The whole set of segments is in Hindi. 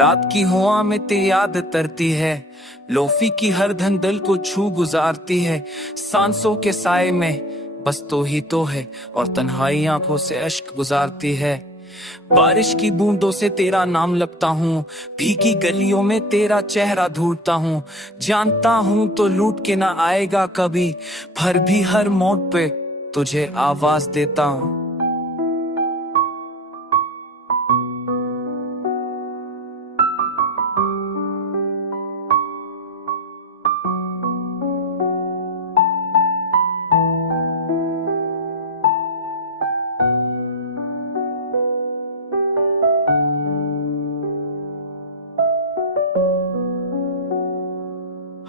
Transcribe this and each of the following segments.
रात की हवा में तेरी याद तरती है, लोफी की हर धन दिल को छू गुजारती है। सांसों के साए में बस तो ही तो है, और तन्हाई आंखों से अश्क गुजारती है। बारिश की बूंदों से तेरा नाम लगता हूँ, भीगी गलियों में तेरा चेहरा ढूंढता हूँ। जानता हूँ तो लूट के ना आएगा कभी, फिर भी हर मोड़ पे तुझे आवाज देता हूँ।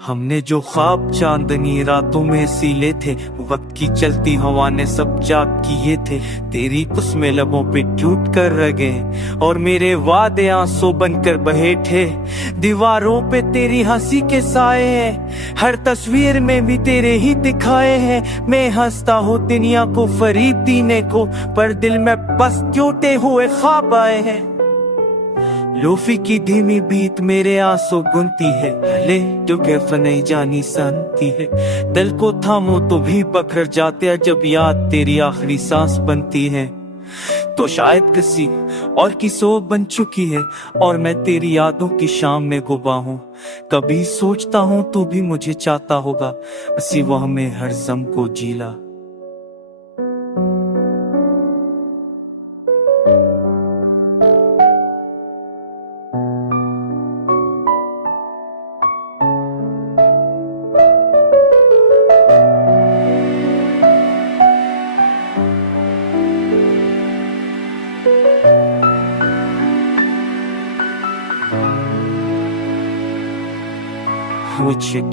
हमने जो ख्वाब चांदनी रातों में सीले थे, वक्त की चलती हवा ने सब जाग किए थे। तेरी कुस्मे लबों पे टूट कर रह गए, और मेरे वादे आंसू बनकर बहे थे। दीवारों पे तेरी हंसी के साए हैं, हर तस्वीर में भी तेरे ही दिखाए हैं। मैं हंसता हूँ दुनिया को फरीब देने को, पर दिल में बस टूटे हुए ख्वाब आए हैं। लोफी की धीमी बीत मेरे आंसू गुनती है, हले जो कैफ नहीं जानी जानती है। दिल को थामो तो भी बखर जाते हैं, जब याद तेरी आखिरी सांस बनती है। तो शायद किसी और की सो बन चुकी है, और मैं तेरी यादों की शाम में गुबा हूँ। कभी सोचता हूँ तू भी मुझे चाहता होगा, बसी वह में हर जम को जीला।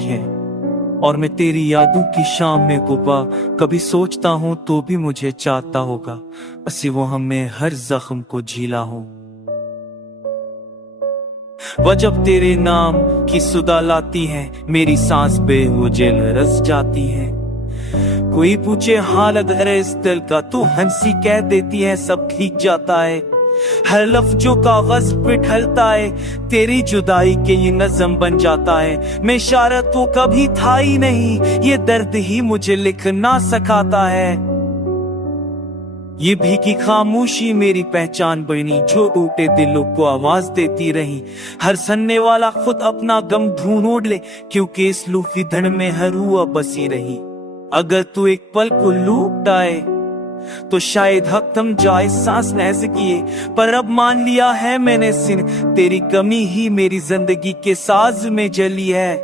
है और मैं तेरी यादों की शाम में गुबा। कभी सोचता हूँ तो भी मुझे चाहता होगा, बस वो हमें हर जख्म को झीला हो। वह जब तेरे नाम की सुदा लाती है, मेरी सांस बेवजह रस जाती है। कोई पूछे हाल अगर इस दिल का, तू हंसी कह देती है सब ठीक जाता है। हर लफ्जों कागज पे ढलता है, तेरी जुदाई के ये नज़म बन जाता है। मैं इशारत तो कभी था ही नहीं, ये दर्द ही मुझे लिखना सिखाता है। ये भीगी खामोशी मेरी पहचान बनी, जो टूटे दिलों को आवाज देती रही। हर सन्ने वाला खुद अपना गम ढूंढ ले, क्योंकि इस लूफी धड़ में हर हुआ बसी रही। अगर तू एक पल को लूट आए तो शायद हक थम जाए सांस न सकिए, पर अब मान लिया है मैंने सिन, तेरी कमी ही मेरी जिंदगी के साज में जली है।